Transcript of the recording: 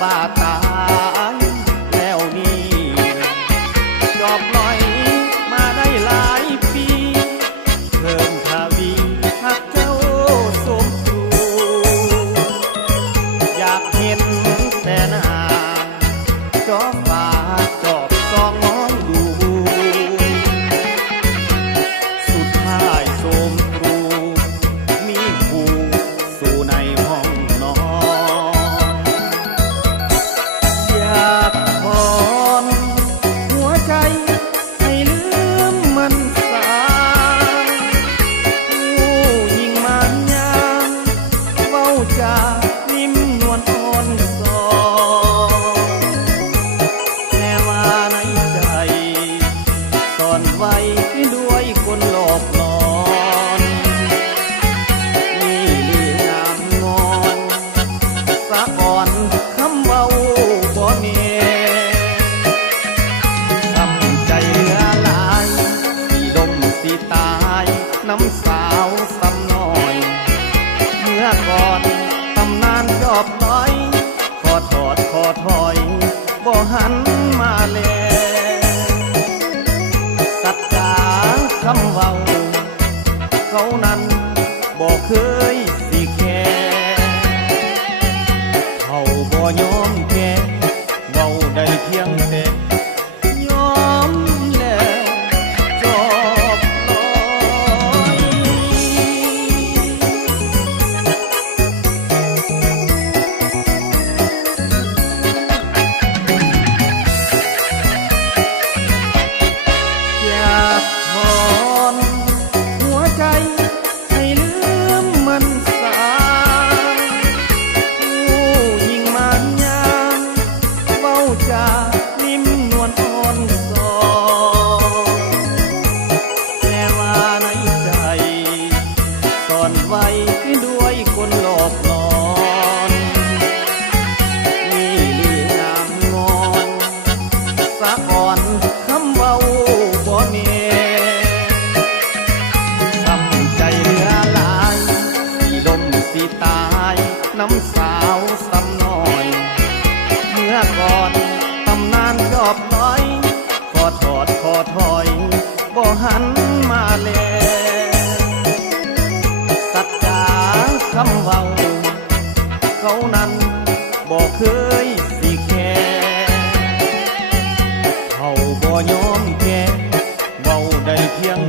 บ้าตายแล้วนี่จอบลอยมาได้หลายปีเพิ่มทวีหักเจ้าสมครูอยากเห็นแต่หน้าจอบฟ้าจอบซองมองดูสุดท้ายสมครูมีผู้สู่ในห้องนอนอยากถอนหัวใจให้ลืมมันสายผู้หญิงมันยางเว้าจานิ่มนวลอ่อนสอนแต่ว่าในใจซ่อนไว้ด้วยคนหลอกหลอนนี่เรื่องงอนสะอ่อนคำเว้าบ่แน่ทำใจเหลือหลายสิดมสิตายน้ำสาวซ้ำน้อยเมื่อก่อนตำนานจอบต้อยขอถอดขอถอยบ่หันมาแลสัจจาคำเว้าเขานั้นบ่เคยสิแค่เขาบ่ยอมแก่เว้าได้เพียงแต่ยอมแล้วจบลอยอยากถอนหัวใจให้ลืมมันสายผู้หญิงมันยางเว้าจานิ่มนวลอ่อนสอนแต่ว่าในใจซ่อนไว้ด้วยคนหลอกหลอนนี่เรื่องงอนสะอ่อนคำเว้าบ่แน่ทำใจเหลือหลายสิดมสิตายน้ำสาวซ้ำน้อยเมื่อก่อนตำนานจอบต้อยขอถอดขอถอยบ่หันมาแลสัจจาคำเว้าเขานั้นบ่เคยสิแค่เขาบ่ยอมแก่เว้าได้เพียง